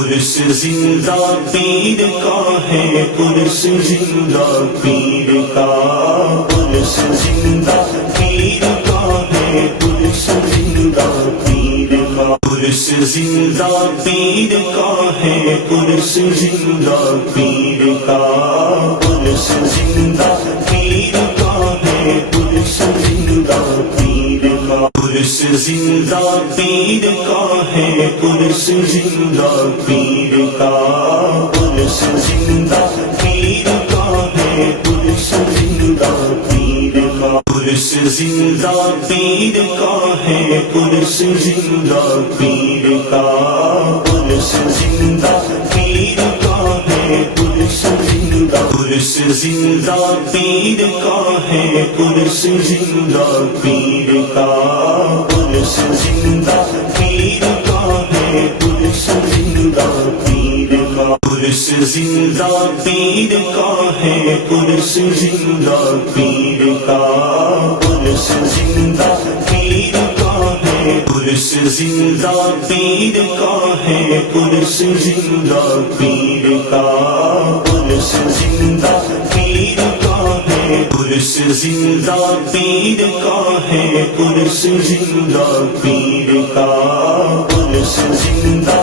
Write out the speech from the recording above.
purse زندہ پیر کا ہے، پرس زندہ پیر کا، پرس زندہ پیر کا ہے، پرس زندہ پیر کا، پرس زندہ پیر کا ہے، پرس زندہ پیر کا، پرس زندہ پیر کا ہے، پرس زندہ پیر کا، پرس زندہ پیر کا ہے، پرس زندہ پیر کا، پرس زندہ پیر کا ہے، پرس زندہ پیر کا، پرس زندہ پیر کا ہے، پرس زندہ پیر کا، پرس زندہ پیر کا ہے، پرس زندہ، پرس زندہ پیر کا ہے، پرس زندہ پیر کا، پرس زندہ پیر کا ہے، پرس زندہ پیر کا، پرس زندہ پیر کا ہے، پرس زندہ پیر کا، پرس زندہ پیر کا ہے، پرس زندہ پیر کا ہے، پرس زندہ پیر کا، پرس زندہ پیر کا ہے، پرس زندہ پیر کا ہے، پرس زندہ پیر کا، پرس زندہ